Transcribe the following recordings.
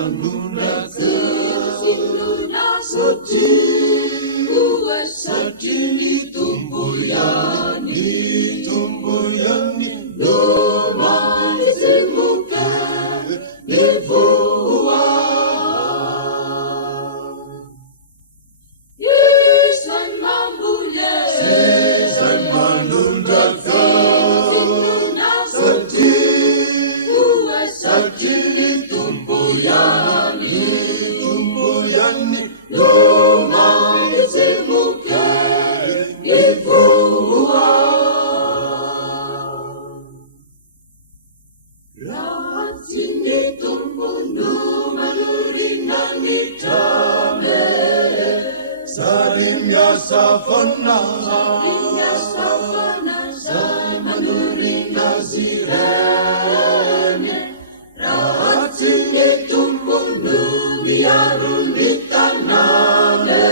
manunaka Sati Satini tumboyani Domani semuka Nevoa Yesan mambuye Sesan manundaka Sati Satini tumboyani Domani semuka Nevoa Ratini tumbono manurinani tame Sarimya safana Manurina sirene Ratini tumbono biarun ditanane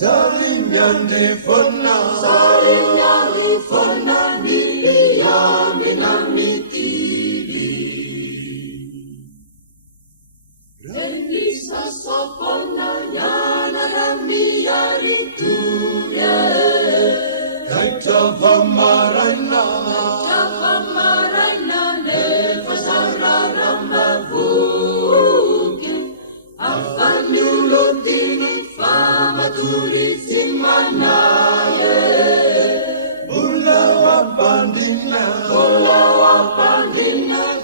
Sarimya nifona Niliyaminani Rendi sasapana yana ramiyari tuye Kaita vamarana Nefasara ramavuke Afani ulotini famaturi simanaye Bula wapandina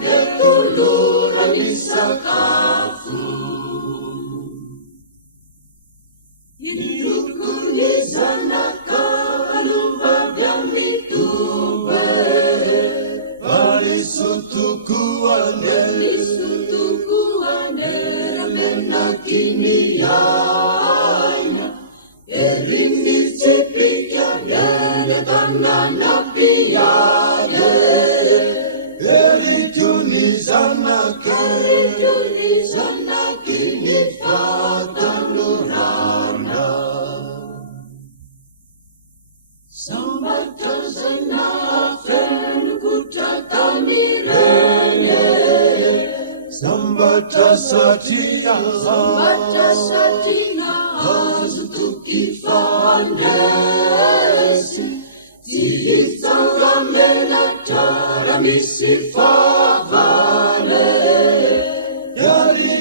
Getulura nisakafu Hidupku di sana kalubadang mitube Palisutukuane Ramenakini yaina Erini cepika Dada tanana piyade Eri tunizanake Nifatanurana Sambata sana Fenukutatamirene Sambata satia Azutukifanesi Tiitangamela taramisi-favale Yari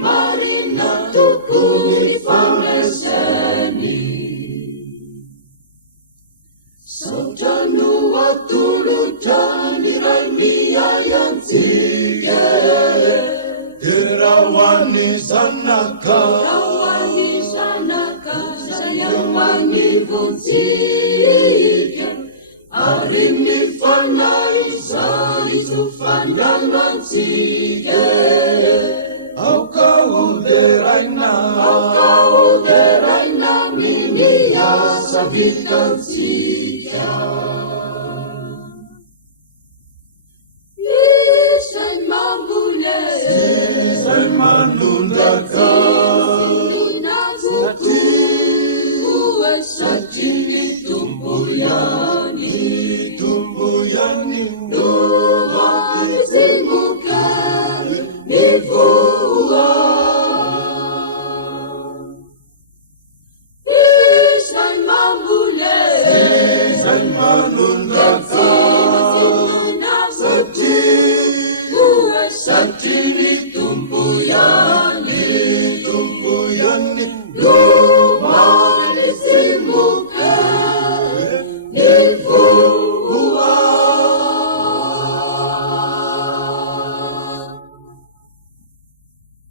marina tukunifaneseni Sojanu watulutani raimiayantige Terawani sanaka Sayawani buntige Arini fanai salisu fananantige Aukau minia sabikantika Yesan mambule Sesan manundaka Satini tumboyani Domani semuka Nevoa Yesan mambule Sesan manundaka Satini tumboyani